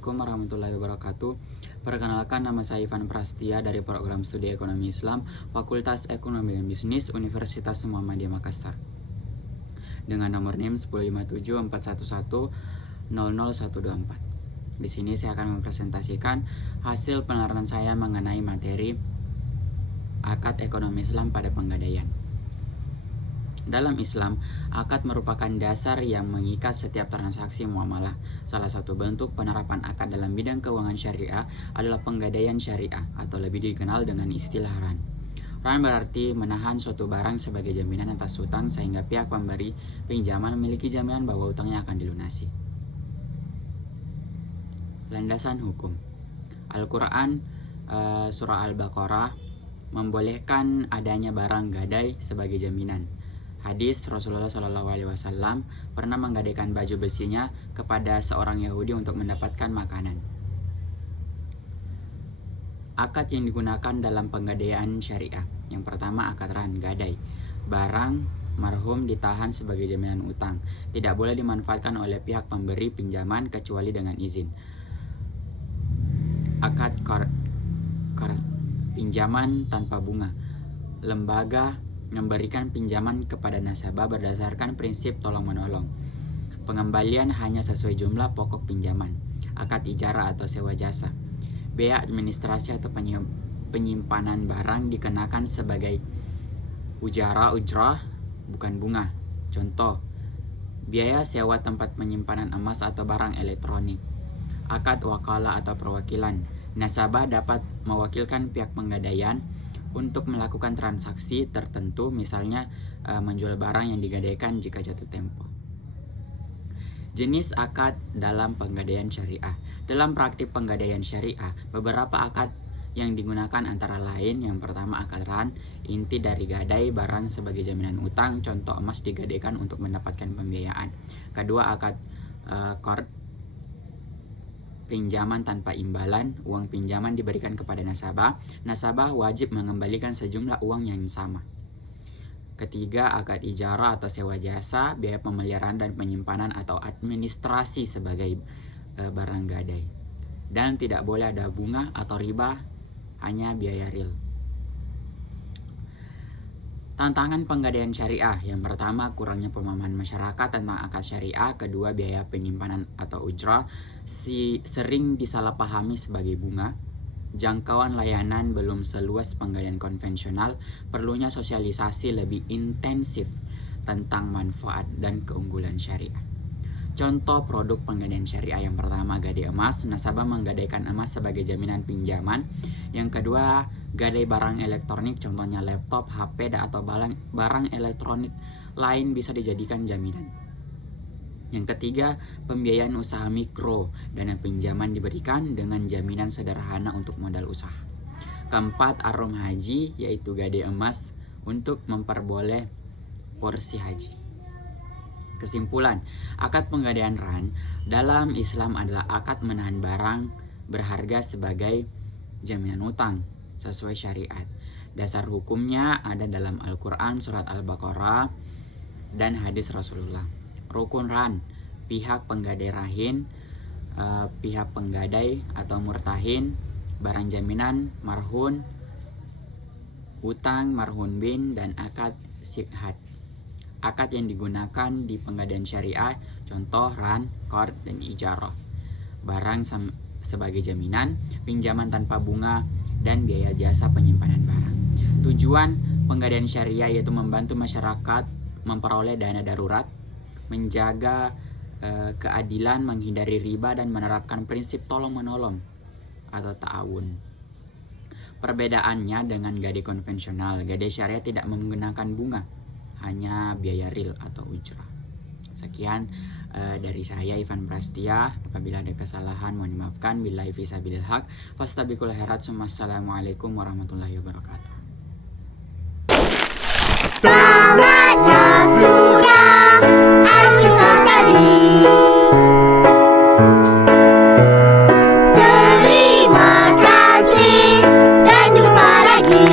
Assalamualaikum warahmatullahi wabarakatuh. Perkenalkan, nama saya Ivan Prastia dari Program Studi Ekonomi Islam, Fakultas Ekonomi dan Bisnis, Universitas Muhammadiyah Makassar. Dengan nomor NIM 15741100124. Di sini saya akan mempresentasikan hasil penelitian saya mengenai materi akad ekonomi Islam pada penggadaian. Dalam Islam, akad merupakan dasar yang mengikat setiap transaksi muamalah. Salah satu bentuk penerapan akad dalam bidang keuangan syariah adalah penggadaian syariah atau lebih dikenal dengan istilah RAN. RAN berarti menahan suatu barang sebagai jaminan atas hutang sehingga pihak pemberi pinjaman memiliki jaminan bahwa hutangnya akan dilunasi. Landasan hukum. Al-Quran surah Al-Baqarah membolehkan adanya barang gadai sebagai jaminan. Hadis Rasulullah SAW pernah menggadaikan baju besinya kepada seorang Yahudi untuk mendapatkan makanan. Akad yang digunakan dalam penggadaian syariah. Yang pertama, akad RAN, gadai. Barang marhum ditahan sebagai jaminan utang. Tidak boleh dimanfaatkan oleh pihak pemberi pinjaman kecuali dengan izin. Akad pinjaman tanpa bunga. Lembaga memberikan pinjaman kepada nasabah berdasarkan prinsip tolong-menolong. Pengembalian hanya sesuai jumlah pokok pinjaman. Akad ijarah atau sewa jasa. Biaya administrasi atau penyimpanan barang dikenakan sebagai ujrah, bukan bunga. Contoh, biaya sewa tempat penyimpanan emas atau barang elektronik. Akad wakalah atau perwakilan. Nasabah dapat mewakilkan pihak penggadaian untuk melakukan transaksi tertentu, misalnya menjual barang yang digadaikan jika jatuh tempo. Jenis akad dalam penggadaian syariah. Dalam praktik penggadaian syariah, beberapa akad yang digunakan antara lain: yang pertama, akad RAN, inti dari gadai barang sebagai jaminan utang, contoh emas digadaikan untuk mendapatkan pembiayaan. Kedua, akad qard, pinjaman tanpa imbalan, uang pinjaman diberikan kepada nasabah. Nasabah wajib mengembalikan sejumlah uang yang sama. Ketiga, akad ijarah atau sewa jasa, biaya pemeliharaan dan penyimpanan atau administrasi sebagai barang gadai. Dan tidak boleh ada bunga atau riba, hanya biaya real. Tantangan penggadaian syariah. Yang pertama, kurangnya pemahaman masyarakat tentang akad syariah. Kedua, biaya penyimpanan atau ujrah sering disalahpahami sebagai bunga. Jangkauan layanan belum seluas penggadaian konvensional. Perlunya sosialisasi lebih intensif tentang manfaat dan keunggulan syariah. Contoh produk penggadaian syariah. Yang pertama, gadai emas. Nasabah menggadaikan emas sebagai jaminan pinjaman. Yang kedua, gadai barang elektronik, contohnya laptop, HP, atau barang elektronik lain bisa dijadikan jaminan. Yang ketiga, pembiayaan usaha mikro. Dana pinjaman diberikan dengan jaminan sederhana untuk modal usaha. Keempat, arum haji, yaitu gadai emas untuk memperboleh porsi haji. Kesimpulan, akad penggadaian RAN dalam Islam adalah akad menahan barang berharga sebagai jaminan utang sesuai syariat. Dasar hukumnya ada dalam Al-Quran surat Al-Baqarah dan hadis Rasulullah. Rukun RAN, pihak penggadai rahin, pihak penggadai atau murtahin, barang jaminan, marhun, utang, marhun bin, dan akad sihat. Akad yang digunakan di penggadaian syariah, contoh RAN, qard, dan ijarah. Barang sebagai jaminan, pinjaman tanpa bunga, dan biaya jasa penyimpanan barang. Tujuan penggadaian syariah yaitu membantu masyarakat memperoleh dana darurat, menjaga keadilan, menghindari riba, dan menerapkan prinsip tolong-menolong atau ta'awun. Perbedaannya dengan gadai konvensional, gadai syariah tidak menggunakan bunga, hanya biaya real atau ujrah. Sekian dari saya Ivan Prastia. Apabila ada kesalahan mohon dimaafkan. Billahi fisabilil haq. Fastabiqul khairat. Assalamualaikum warahmatullahi wabarakatuh. Tamatnya sudah acuan tadi. Terima kasih dan jumpa lagi.